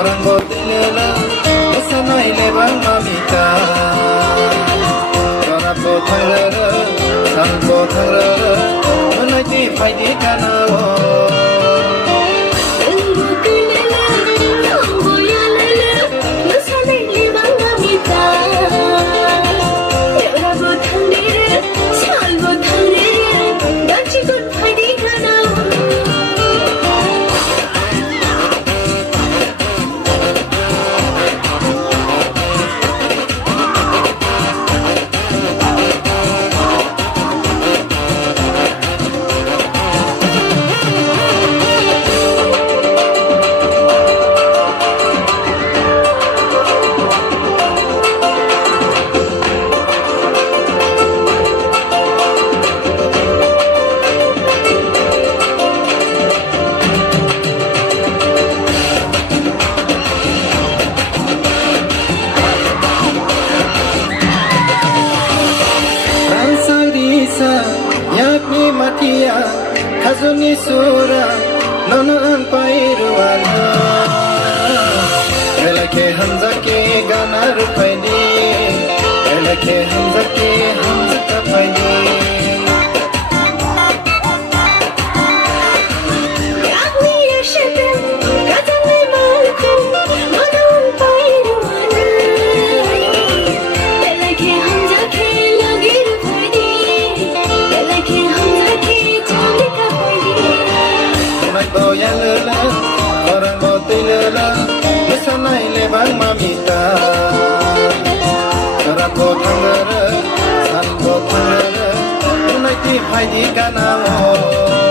Orang botilela, esa no hay le van mamita. Orang botilela, san botilela, no hay ti fai di canao. Yakni matia, kazuni sura, nono an pairuana. Elake hamzake ganar paidi, elake hamzake hamzaka paidi. Orang botilela, esa nai le bang mamita. Orang botangera, san botangera, nai ti hai di kanao.